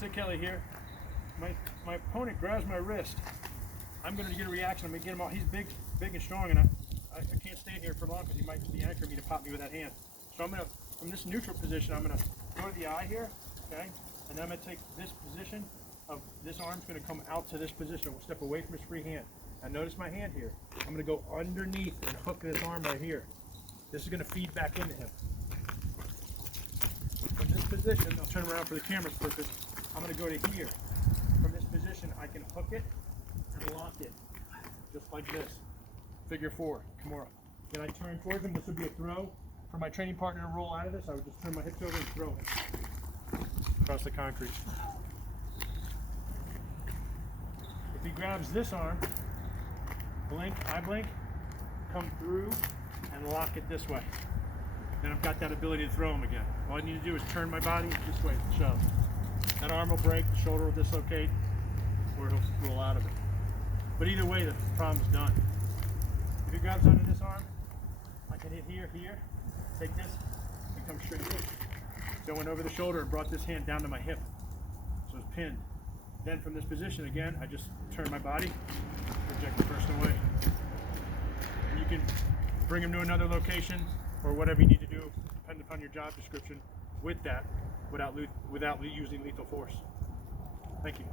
Sensei Kelly here. My opponent grabs my wrist. I'm going to get a reaction. I'm going to get him out. He's big and strong, and I can't stand here for long because he might be anchoring me to pop me with that hand. So I'm going to, from this neutral position, I'm going to go to the eye here, okay? And then I'm going to take this position of this arm's going to come out to this position. We'll step away from his free hand. Now notice my hand here. I'm going to go underneath and hook this arm right here. This is going to feed back into him. From this position, I'll turn around for the camera's purpose. I'm going to go to here. From this position, I can hook it and lock it, just like this. Figure 4, Kimura. Then I turn towards him. This would be a throw. For my training partner to roll out of this, I would just turn my hips over and throw him across the concrete. If he grabs this arm, blink, I blink, come through and lock it this way. Then I've got that ability to throw him again. All I need to do is turn my body this way to shove. That arm will break, the shoulder will dislocate, or he'll roll out of it. But either way, the problem's done. If he grabs onto this arm, I can hit here, take this, and come straight in. So I went over the shoulder and brought this hand down to my hip. So it's pinned. Then from this position again, I just turn my body, project the person away. And you can bring him to another location or whatever you need to do, depending upon your job description, with that, without using lethal force. Thank you.